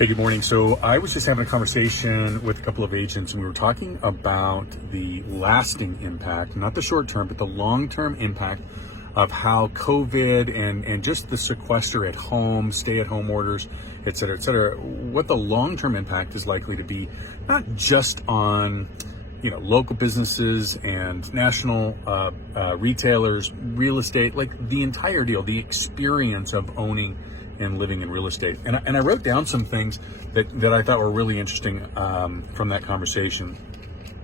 Hey, good morning. So I was just having a conversation with a couple of agents, and we were talking about the lasting impact, not the short term, but the long-term impact of how COVID and just the sequester at home, stay-at-home orders, et cetera, what the long-term impact is likely to be, not just on local businesses and national retailers, real estate, like the entire deal, the experience of owning and living in real estate. And I wrote down some things that I thought were really interesting from that conversation.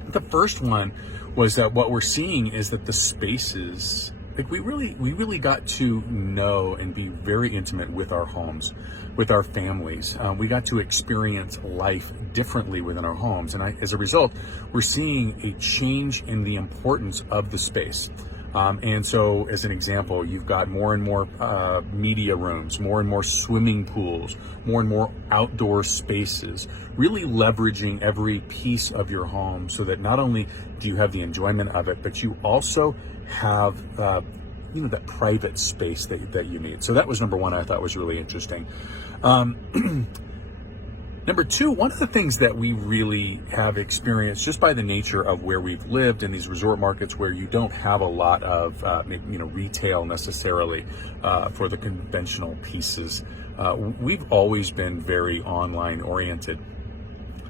The first one was that what we're seeing is that the spaces, like we really got to know and be very intimate with our homes, with our families. We got to experience life differently within our homes. And as a result, we're seeing a change in the importance of the space. And so, as an example, you've got more and more media rooms, more and more swimming pools, more and more outdoor spaces, really leveraging every piece of your home so that not only do you have the enjoyment of it, but you also have that private space that you need. So that was number one I thought was really interesting. Number two, one of the things that we really have experienced just by the nature of where we've lived in these resort markets where you don't have a lot of retail necessarily for the conventional pieces, we've always been very online oriented.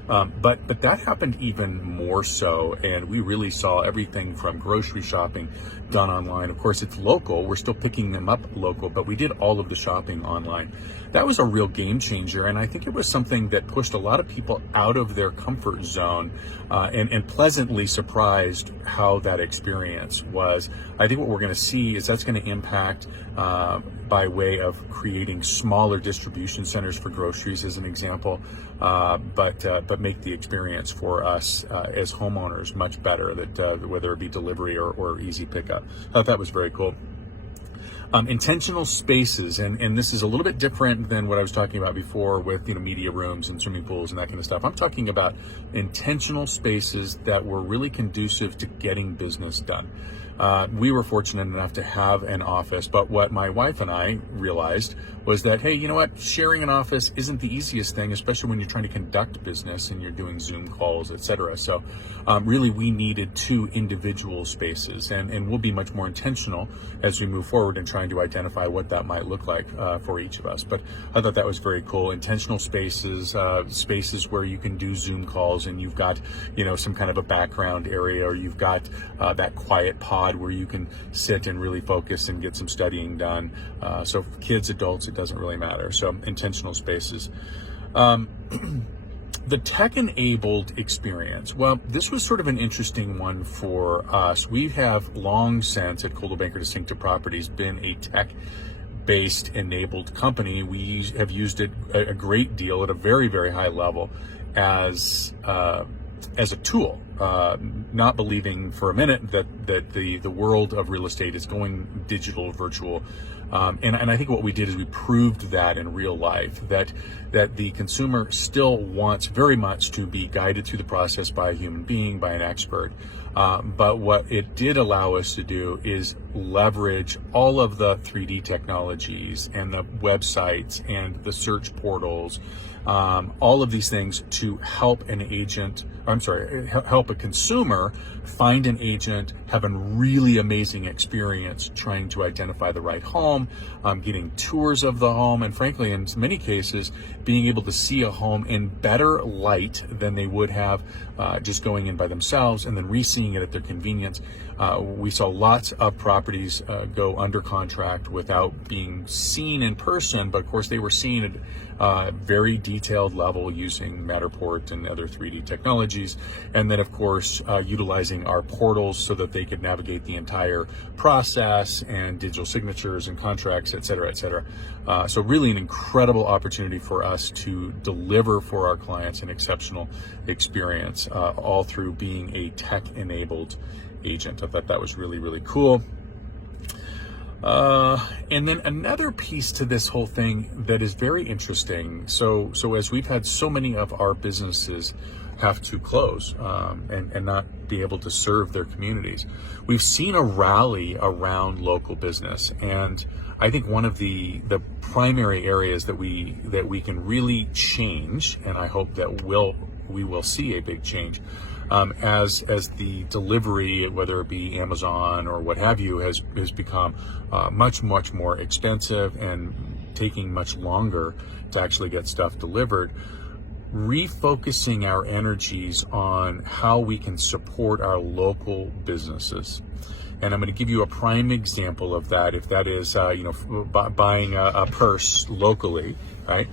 But that happened even more so, and we really saw everything from grocery shopping done online. Of course, it's local. We're still picking them up local, but we did all of the shopping online. That was a real game changer, and I think it was something that pushed a lot of people out of their comfort zone and pleasantly surprised how that experience was. I think what we're going to see is that's going to impact by way of creating smaller distribution centers for groceries, as an example, but make the experience for us as homeowners much better, that whether it be delivery or easy pickup. I thought that was very cool. Intentional spaces, and this is a little bit different than what I was talking about before with media rooms and swimming pools and that kind of stuff. I'm talking about intentional spaces that were really conducive to getting business done. We were fortunate enough to have an office, but what my wife and I realized was that, hey, you know what? Sharing an office isn't the easiest thing, especially when you're trying to conduct business and you're doing Zoom calls, etc. So really we needed two individual spaces, and we'll be much more intentional as we move forward in trying to identify what that might look like for each of us. But I thought that was very cool. Intentional spaces, spaces where you can do Zoom calls and you've got, some kind of a background area, or you've got that quiet pod where you can sit and really focus and get some studying done. So for kids, adults, it doesn't really matter. So intentional spaces. The tech-enabled experience. Well, this was sort of an interesting one for us. We have long since at Coldwell Banker Distinctive Properties been a tech-based enabled company. We have used it a great deal at a very, very high level as a tool, not believing for a minute that the world of real estate is going digital, virtual. And I think what we did is we proved that in real life, that the consumer still wants very much to be guided through the process by a human being, by an expert. But what it did allow us to do is leverage all of the 3D technologies and the websites and the search portals, all of these things to help help a consumer find an agent, have a really amazing experience trying to identify the right home, getting tours of the home, and frankly, in many cases, being able to see a home in better light than they would have just going in by themselves and then re-seeing it at their convenience. We saw lots of properties go under contract without being seen in person, but of course they were seen at very detailed level using Matterport and other 3D technologies, and then of course utilizing our portals so that they could navigate the entire process and digital signatures and contracts, et cetera, et cetera. So really an incredible opportunity for us to deliver for our clients an exceptional experience, all through being a tech-enabled agent. I thought that was really, really cool. And then another piece to this whole thing that is very interesting. So as we've had so many of our businesses have to close and not be able to serve their communities, we've seen a rally around local business. And I think one of the primary areas that we can really change, and I hope that we will see a big change, as the delivery, whether it be Amazon or what have you, has become much more expensive and taking much longer to actually get stuff delivered. Refocusing our energies on how we can support our local businesses. And I'm going to give you a prime example of that. If that is, buying a purse locally, right,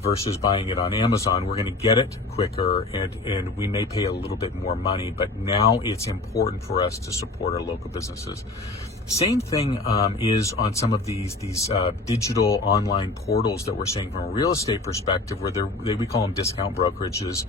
versus buying it on Amazon, we're going to get it quicker, and we may pay a little bit more money. But now it's important for us to support our local businesses. Same thing is on some of these digital online portals that we're seeing from a real estate perspective, where we call them discount brokerages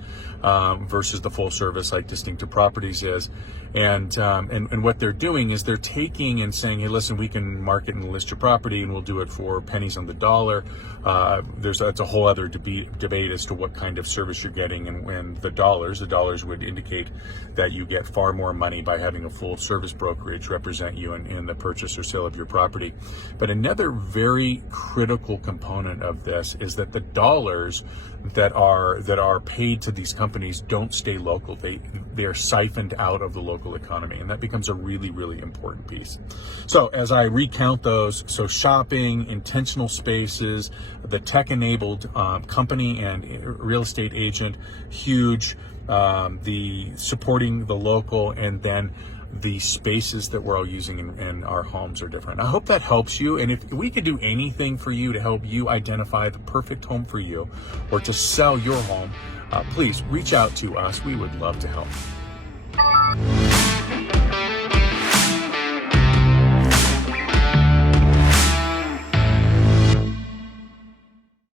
versus the full service like Distinctive Properties is. And what they're doing is they're taking and saying, hey, listen, we can market and list your property, and we'll do it for pennies on the dollar. That's a whole other debate as to what kind of service you're getting, and the dollars would indicate that you get far more money by having a full service brokerage represent you in the purchase or sale of your property. But another very critical component of this is that the dollars that are paid to these companies don't stay local. They are siphoned out of the local economy, and that becomes a really important piece. So as I recount those, so shopping, intentional spaces, the tech-enabled company and real estate agent, huge. The supporting the local, and then the spaces that we're all using in our homes are different. I hope that helps you. And if we could do anything for you to help you identify the perfect home for you, or to sell your home, please reach out to us. We would love to help.